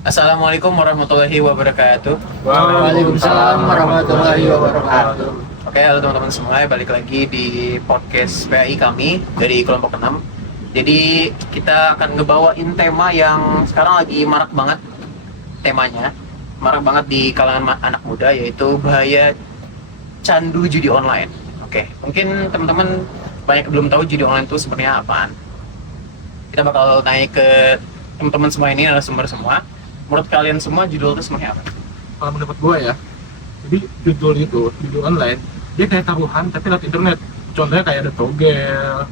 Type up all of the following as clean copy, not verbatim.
Assalamualaikum warahmatullahi wabarakatuh. Waalaikumsalam warahmatullahi wabarakatuh. Oke, halo teman-teman semua, balik lagi di podcast PAI kami dari kelompok 6. Jadi kita akan ngebawain tema yang sekarang lagi marak banget. Temanya marak banget di kalangan anak muda, yaitu bahaya candu judi online. Oke, mungkin teman-teman banyak yang belum tahu judi online itu sebenarnya apaan. Kita bakal naik ke teman-teman semua, ini adalah sumber semua. Menurut kalian semua judul itu sebenarnya apa? Kalau mendapat gua ya, jadi judul online, dia kayak taruhan tapi lewat internet. Contohnya kayak ada togel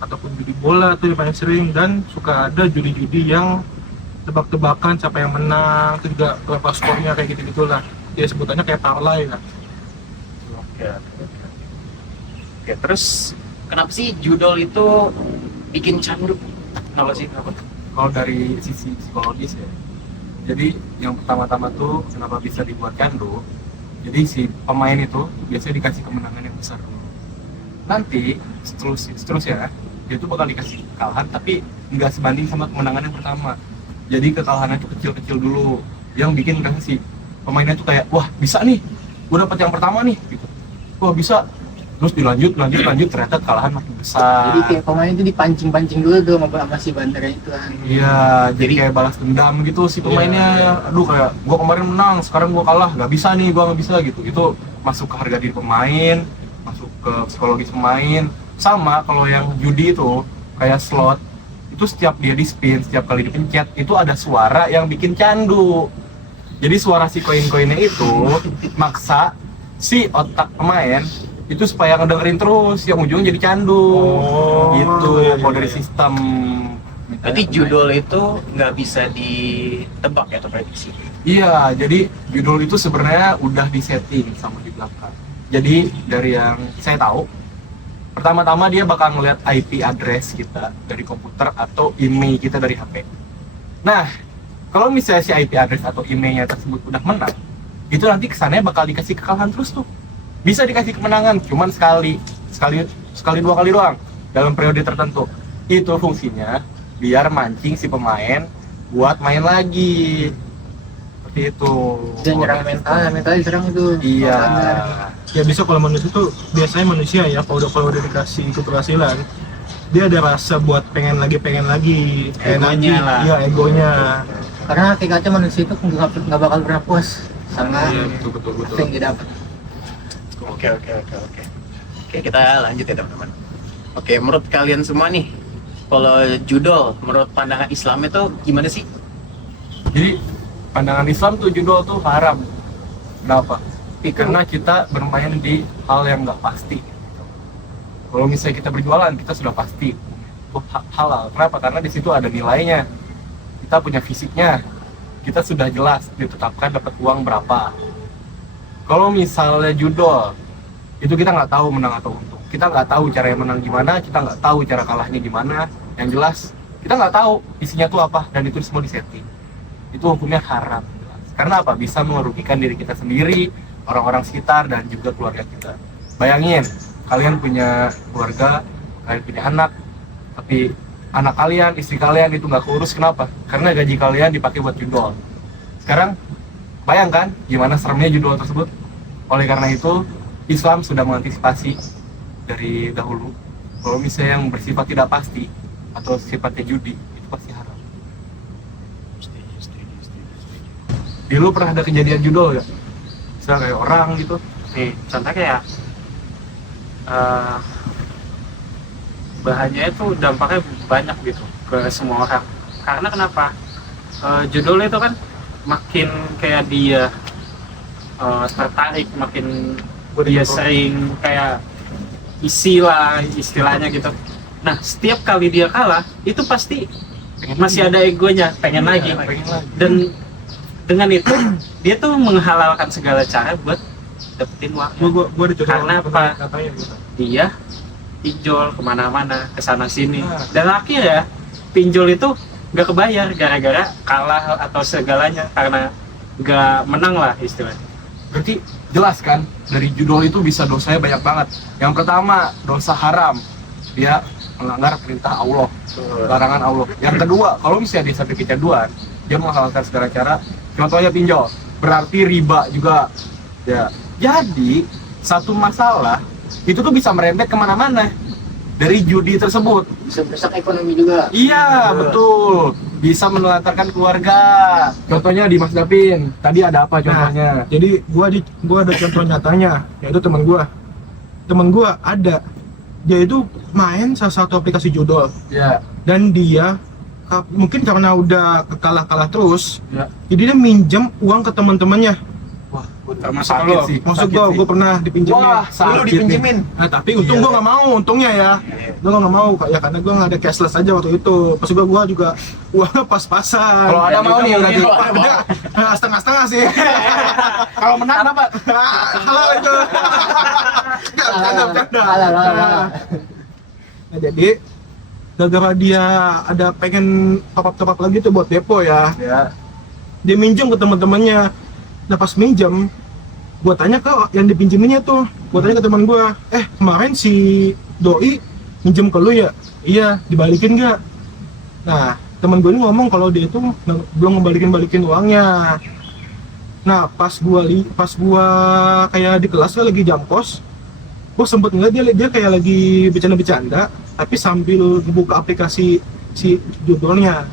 ataupun judi bola tuh yang paling sering, dan suka ada judi-judi yang tebak-tebakan siapa yang menang, itu juga berapa skornya kayak gitu-gitulah. Dia sebutannya kayak parlay lah. Oke, oke. Terus kenapa sih judul itu bikin candu? Kenapa sih? Kenapa? Kalau dari sisi psikologis ya, jadi yang pertama-tama tuh kenapa bisa dibuat candu, jadi si pemain itu biasanya dikasih kemenangan yang besar dulu, nanti seterusnya dia tuh bakal dikasih kekalahan tapi nggak sebanding sama kemenangan yang pertama. Jadi kekalahannya tuh kecil-kecil dulu yang bikin kan si pemainnya tuh kayak, wah bisa nih, gue dapet yang pertama nih gitu, wah bisa, terus lanjut ternyata kekalahan makin besar. Jadi kayak pemain itu dipancing-pancing dulu tuh sama si bandara itu kan. Iya, jadi kayak balas dendam gitu si pemainnya. Aduh, kayak gua kemarin menang, sekarang gua kalah, nggak bisa nih, gua nggak bisa gitu. Itu masuk ke harga diri pemain, masuk ke psikologis pemain. Sama kalau yang judi itu kayak slot, itu setiap dia di spin, setiap kali dipencet itu ada suara yang bikin candu. Jadi suara si koin-koinnya itu maksa si otak pemain itu supaya ngedengerin terus, yang ujungnya jadi candu. Gitu kalau dari sistem. Berarti judul itu nggak bisa ditebak ya atau prediksi? Iya, jadi judul itu sebenarnya udah disetting sama di belakang. Jadi dari yang saya tahu, pertama-tama dia bakal ngeliat IP address kita dari komputer atau email kita dari HP. Nah, kalau misalnya si IP address atau emailnya tersebut udah menang, itu nanti kesannya bakal dikasih kekalahan terus tuh. Bisa dikasih kemenangan cuman sekali dua kali doang dalam periode tertentu. Itu fungsinya biar mancing si pemain buat main lagi, seperti itu. Dan nyerang mental diserang itu. Iya. Ya bisa, kalau manusia tuh biasanya manusia ya, kalau udah dikasih keberhasilan, dia ada rasa buat pengen lagi, Egonya lah. Iya, egonya. Karena hakikatnya manusia itu nggak bakal pernah puas sama Iya, betul. apa yang dia dapat. Oke. Oke, kita lanjut ya teman-teman. Oke, menurut kalian semua nih, kalau judul menurut pandangan Islam itu gimana sih? Jadi pandangan Islam tuh judul tuh haram. Kenapa? Karena kita bermain di hal yang nggak pasti. Kalau misalnya kita berjualan, kita sudah pasti itu halal. Kenapa? Karena di situ ada nilainya. Kita punya fisiknya. Kita sudah jelas ditetapkan dapat uang berapa. Kalau misalnya judul, itu kita nggak tahu menang atau untung. Kita nggak tahu cara yang menang gimana, kita nggak tahu cara kalahnya gimana. Yang jelas, kita nggak tahu isinya tuh apa, dan itu semua disetting. Itu hukumnya haram. Karena apa? Bisa merugikan diri kita sendiri, orang-orang sekitar, dan juga keluarga kita. Bayangin, kalian punya keluarga, kalian punya anak, tapi anak kalian, istri kalian itu nggak keurus. Kenapa? Karena gaji kalian dipakai buat judul. Sekarang, bayangkan gimana seremnya judul tersebut. Oleh karena itu, Islam sudah mengantisipasi dari dahulu kalau misalnya yang bersifat tidak pasti atau sifatnya judi itu pasti haram. Dulu pernah ada kejadian judul ya? Misalnya kayak orang gitu. Nih, contohnya kayak bahannya itu dampaknya banyak gitu ke semua orang. Karena kenapa? Judul itu kan makin kayak dia tertarik, makin dia sering kayak istilahnya gitu. Nah, setiap kali dia kalah itu pasti masih ada egonya, pengen lagi. Dan dengan itu dia tuh menghalalkan segala cara buat dapetin uang. Gua ada contoh Karena apa? katanya gitu. Dia pinjol kemana-mana, kesana sini, dan akhirnya pinjol itu nggak kebayar gara-gara kalah atau segalanya, karena nggak menang lah istilahnya. Berarti jelas kan, dari judul itu bisa dosanya banyak banget. Yang pertama, dosa haram, dia melanggar perintah Allah, larangan Allah. Yang kedua, kalau misalnya dia sampai kecanduan, dia menghalalkan segala cara. Contohnya pinjol, berarti riba juga. Ya, jadi satu masalah itu tuh bisa merembet kemana-mana dari judi tersebut. Bisa merusak ekonomi juga. Iya, betul. Bisa menelantarkan keluarga. Contohnya di Mas Dapin, tadi ada apa contohnya? Jadi gua ada contoh nyatanya, yaitu teman gua. Teman gua ada, dia itu main salah satu aplikasi judol Ya, dan dia mungkin karena udah kalah terus, ya. jadi dia minjem uang ke teman-temannya. Wah, Termasuk sakit lo. sih. Maksud sakit sih. gua pernah dipinjemin. Wah, Lu sakit nih. dipinjemin. Nah, tapi untung Iya. gua nggak mau, untungnya ya. Gua nggak mau ya karena gua nggak ada cashless aja waktu itu. Pas gua juga uangnya pas-pasan. Kalau ada mau nih berarti. Ada setengah-setengah sih. Kalau menang dapat. Halal itu. Bercanda. Halal. Nah, jadi gara-gara dia ada pengen top up lagi tuh buat depo ya. Ya. Dia minjem ke teman-temannya. Nah, pas minjem, gua tanya ke yang dipinjeminnya tuh, gua tanya ke teman gua, kemarin si doi minjem ke lu ya? Iya, dibalikin nggak? Nah, teman gue ini ngomong kalau dia itu belum ngebalikin uangnya. Nah, pas gua kayak di kelas lagi jam kos, gua sempet ngeliat dia kayak lagi bercanda-bercanda, tapi sambil buka aplikasi si judulnya.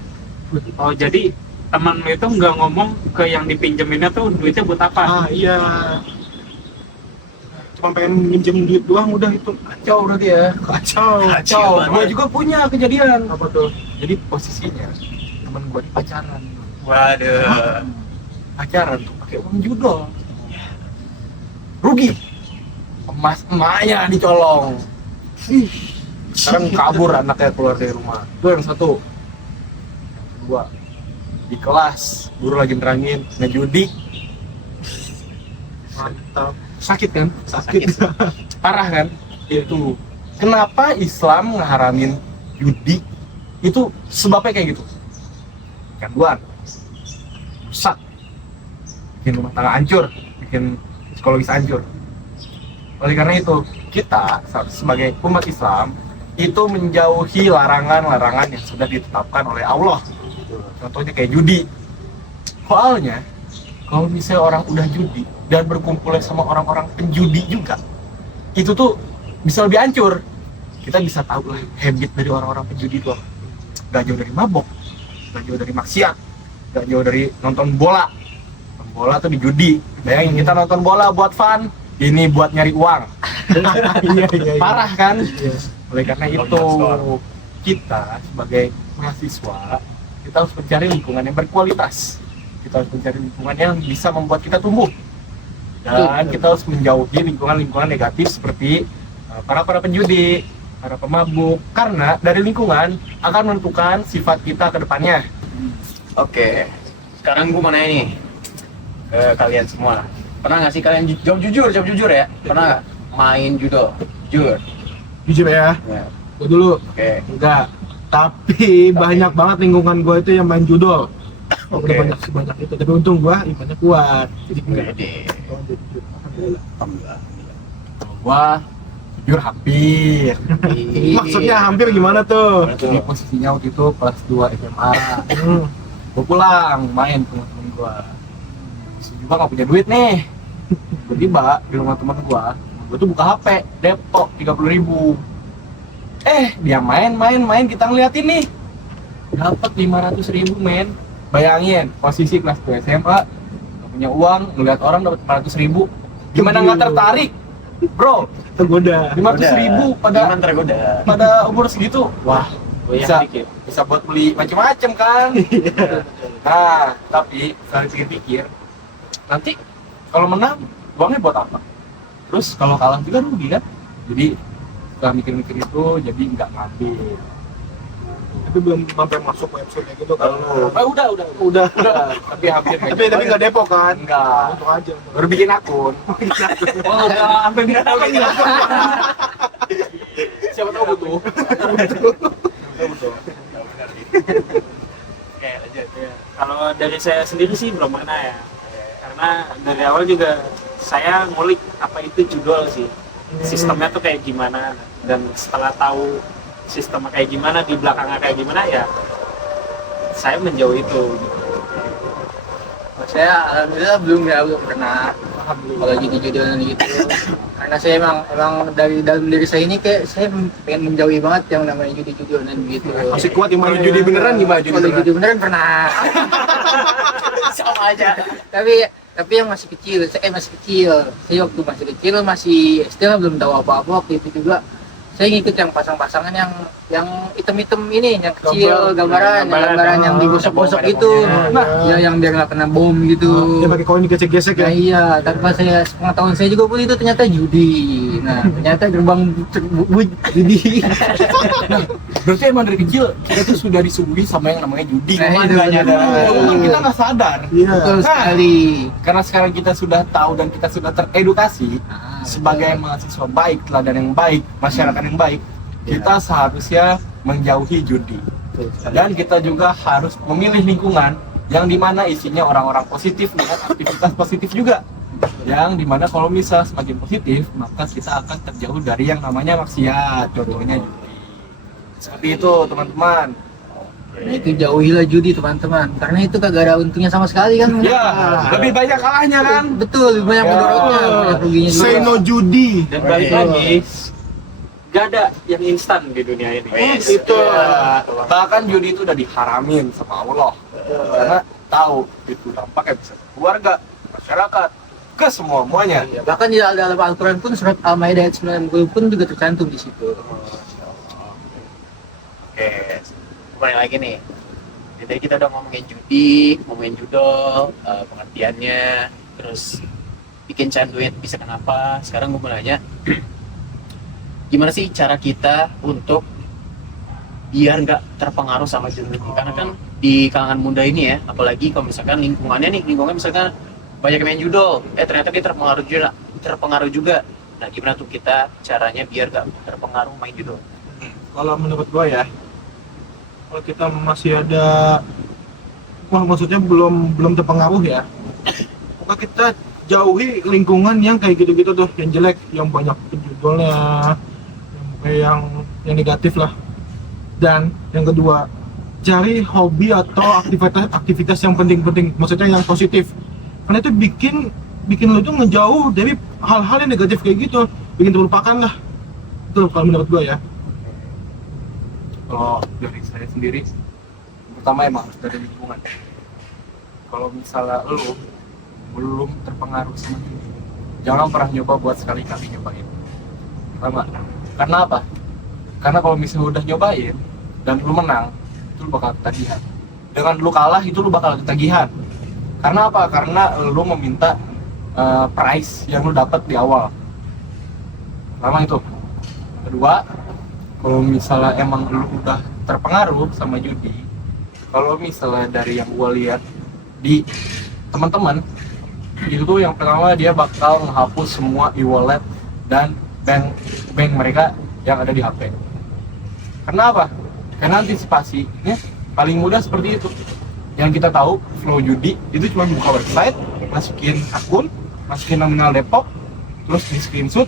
Oh, jadi teman lu itu nggak ngomong ke yang dipinjeminnya tuh duitnya buat apa? Ah iya, cuma pengen minjem duit doang udah itu. Kacau berarti ya. Kacau. Kacau. Gua juga punya kejadian. Apa tuh? Jadi posisinya teman gua ini pacaran. Waduh. Pacaran tuh pakai uang judol. Rugi. Emaknya dicolong. Ih. Sekarang kabur anaknya keluar dari rumah. Itu yang satu. Yang kedua, di kelas guru lagi nerangin ngejudi. Mantap. Sakit kan? Sakit. Parah kan? Itu. Kenapa Islam ngeharamin judi? Itu sebabnya kayak gitu. Kecanduan, rusak, bikin rumah tangga hancur, bikin psikologis hancur. Oleh karena itu, kita sebagai umat Islam itu menjauhi larangan-larangan yang sudah ditetapkan oleh Allah. Contohnya kayak judi. Soalnya, kalau misalnya orang udah judi dan berkumpulnya sama orang-orang penjudi juga, itu tuh bisa lebih hancur. Kita bisa tahu lah habit dari orang-orang penjudi itu. Gak jauh dari mabok, gak jauh dari maksiat, gak jauh dari nonton bola. Nonton bola tuh di judi. Bayangin kita nonton bola buat fun, ini buat nyari uang. Iya. Parah kan? Iya. Oleh karena itu, kita sebagai mahasiswa, kita harus mencari lingkungan yang berkualitas. Kita harus mencari lingkungan yang bisa membuat kita tumbuh. Dan kita harus menjauhi lingkungan-lingkungan negatif seperti para penjudi, para pemabuk. Karena dari lingkungan akan menentukan sifat kita ke depannya. Oke. Sekarang gue mau nanya nih ke kalian semua. Pernah nggak sih kalian jawab jujur ya? Pernah nggak main judo? Jujur. Jujur ya, Ya. gue dulu Oke. enggak. Tapi banyak banget lingkungan gue itu yang main judol. Oke. Udah banyak itu. Tapi untung gue imannya kuat. Jadi enggak. Gede. Alhamdulillah. Alhamdulillah. Kalau gua jujur hampir. Maksudnya hampir gimana tuh? Jadi posisinya waktu itu kelas 2 SMA. Gua pulang main ke rumah temen gua. Terus juga nggak punya duit nih. Tiba-tiba di rumah temen gua tuh buka HP, Depok 30.000. Dia main kita ngeliatin nih. Dapat 500.000 men. Bayangin posisi kelas 2 SMA, nggak punya uang, ngeliat orang dapat 500.000. Gimana nggak tertarik, bro? Tergoda. 500.000 Iman tergoda. pada umur segitu, wah bisa dikit. bisa buat beli macam-macam kan. Nah, tapi setelah dipikir-pikir, nanti kalau menang uangnya buat apa? Terus kalau kalah juga rugi kan? Jadi setelah mikir-mikir itu, jadi nggak ngambil. Tapi belum sampai masuk website kayak gitu kan. Udah. Tapi hampir. Tapi nggak Depok kan? Enggak. Untung aja. Baru bikin akun. Oh, udah sampai bikin apa nih? Siapa tahu butuh. Oke, lanjut. Ya, kalau dari saya sendiri sih belum pernah ya. Karena dari awal juga saya ngulik apa itu judul sih. Sistemnya tuh kayak gimana, dan setelah tahu sistemnya kayak gimana, di belakangnya kayak gimana ya, saya menjauh itu gitu. Saya alhamdulillah belum pernah kalau judi-judian gitu. Karena saya emang dari dalam diri saya ini kayak saya pengen menjauhi banget yang namanya judi-judian gitu. Masih kuat yang main judi beneran gimana judi Kalau beneran? judi beneran pernah. Sama aja. Tapi yang masih kecil, saya masih kecil. Saya waktu masih kecil masih SD lah, belum tahu apa-apa waktu itu juga. Saya ngikut yang pasang-pasangan yang item-item ini, yang kecil, gambaran yang digosok-gosok itu. Nah, Ya yang biar nggak kena bom gitu. dia pakai koin digesek-gesek ya. Nah iya, tanpa saya pengetahuan saya juga pun itu ternyata judi. Nah ternyata gerbang judi. Berarti emang dari kecil kita tuh sudah disuguhi sama yang namanya judi. Nah, Cuman itu nggak nyadar. benar. Cuman kita nggak sadar. Iya. Betul sekali. Karena sekarang kita sudah tahu dan kita sudah teredukasi sebagai mahasiswa baik, teladan yang baik, masyarakat yang baik, kita seharusnya menjauhi judi. Dan kita juga harus memilih lingkungan yang dimana isinya orang-orang positif dengan aktivitas positif juga. Yang dimana kalau misal semakin positif, maka kita akan terjauh dari yang namanya maksiat, contohnya judi. Seperti itu teman-teman. Nah, itu jauhilah judi teman-teman, karena itu kagak ada untungnya sama sekali kan. Ya, lebih banyak kalahnya kan? Betul, lebih banyak Ya. mudaratnya, banyak ruginya juga. Say no judi. Dan balik lagi, gak ada yang instan di dunia ini. Itu bahkan judi itu udah diharamin sama Allah karena tahu itu dampaknya bisa ke keluarga, masyarakat, ke semuanya. Bahkan di dalam Al-Quran pun surat Al-Maidah ayat 90 pun juga tercantum di situ. Oke, kembali lagi nih. Jadi kita udah ngomongin judi, ngomongin judol, pengertiannya, terus bikin canduit bisa kenapa. Sekarang gue mau nanya, gimana sih cara kita untuk biar nggak terpengaruh sama judi? Karena kan di kalangan muda ini ya, apalagi kalau misalkan lingkungannya misalkan banyak yang main judol, ternyata dia terpengaruh juga. Nah, gimana tuh kita caranya biar nggak terpengaruh main judol? Kalau menurut gua ya, kalau kita masih ada, maksudnya belum terpengaruh ya, maka kita jauhi lingkungan yang kayak gitu-gitu tuh, yang jelek, yang banyak penjudolnya, yang negatif lah. Dan yang kedua, cari hobi atau aktivitas yang penting-penting, maksudnya yang positif. Karena itu bikin lo tuh ngejauh dari hal-hal yang negatif kayak gitu, bikin terlupakan lah. Itu kalau menurut gua ya. Kalau dari saya sendiri, pertama emang harus dari lingkungan. Kalau misalnya lo belum terpengaruh sama judi, jangan pernah nyoba buat sekali-kali nyobain. Pertama, karena apa? Karena kalau misalnya udah nyobain dan lu menang, itu lu bakal ketagihan. Dengan lu kalah, itu lu bakal ketagihan. Karena apa? Karena lu meminta prize yang lu dapat di awal. Pertama itu. Kedua, kalau misalnya emang lu udah terpengaruh sama judi, kalau misalnya dari yang gua lihat di teman-teman, itu tuh yang pertama dia bakal menghapus semua e-wallet dan bank mereka yang ada di HP. Karena apa? Karena antisipasinya paling mudah seperti itu. Yang kita tahu flow judi itu cuma buka website, masukin akun, masukin nominal depo, terus di screenshot,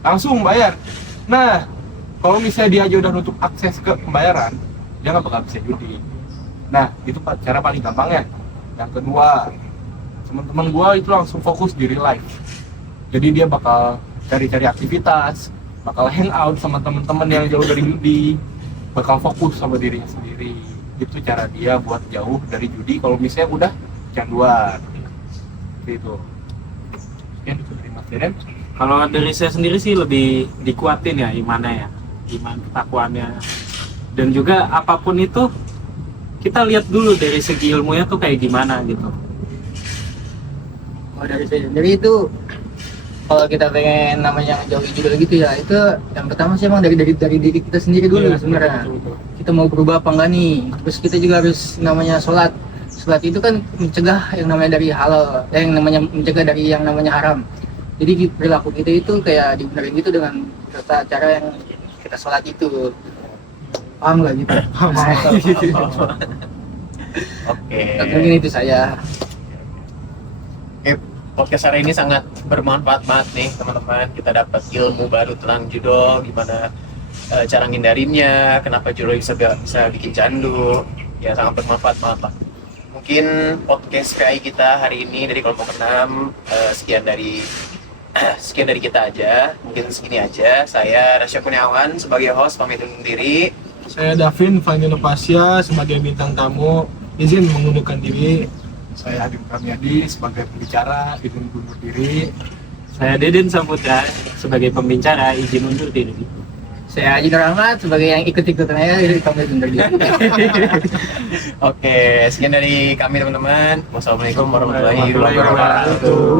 langsung bayar. Nah, kalau misalnya dia aja udah nutup akses ke pembayaran, dia nggak bakal bisa judi. Nah, itu cara paling gampangnya. Yang kedua, teman-teman gua itu langsung fokus di real life. Jadi dia bakal cari-cari aktivitas, bakal hangout sama teman-teman yang jauh dari judi, bakal fokus sama dirinya sendiri. Itu cara dia buat jauh dari judi kalau misalnya udah kecanduan. Seperti itu. Sekian itu dari Mas Deden. Kalau dari saya sendiri sih lebih dikuatin ya imannya ya, iman ketakwaannya. Dan juga apapun itu kita lihat dulu dari segi ilmunya tuh kayak gimana gitu. Kalau dari saya sendiri itu, kalau kita pengen namanya jauhi judul gitu ya, itu yang pertama sih emang dari diri kita sendiri dulu sebenarnya. Kita mau berubah apa enggak nih? Terus kita juga harus namanya sholat. Sholat itu kan mencegah yang namanya dari halal, yang namanya mencegah dari yang namanya haram. Jadi perilaku kita itu kayak dibenerin gitu dengan tata cara yang kita sholat itu. Paham nggak gitu? Oke. Mungkin itu saya. Oke, podcast hari ini sangat bermanfaat banget nih teman-teman. Kita dapat ilmu baru tentang judol, gimana cara ngindarinnya, kenapa judol bisa bikin candu. Ya sangat bermanfaat banget lah. Mungkin bikin podcast PAI kita hari ini dari kelompok 6. Sekian dari kita aja, mungkin segini aja. Saya Rasya Kurniawan sebagai host pamit undur diri. Saya Davin Vanino Pasya sebagai bintang tamu, izin mengundurkan diri. Saya Adin Pramiadi sebagai pembicara, izin undur diri. Saya Deden Saputra sebagai pembicara, izin undur diri. Saya Haji Nur Ahmad sebagai yang ikut-ikutan aja dari kami undur diri. Oke, sekian dari kami teman-teman. Wassalamualaikum warahmatullahi Warahmatullahi wabarakatuh. wabarakatuh.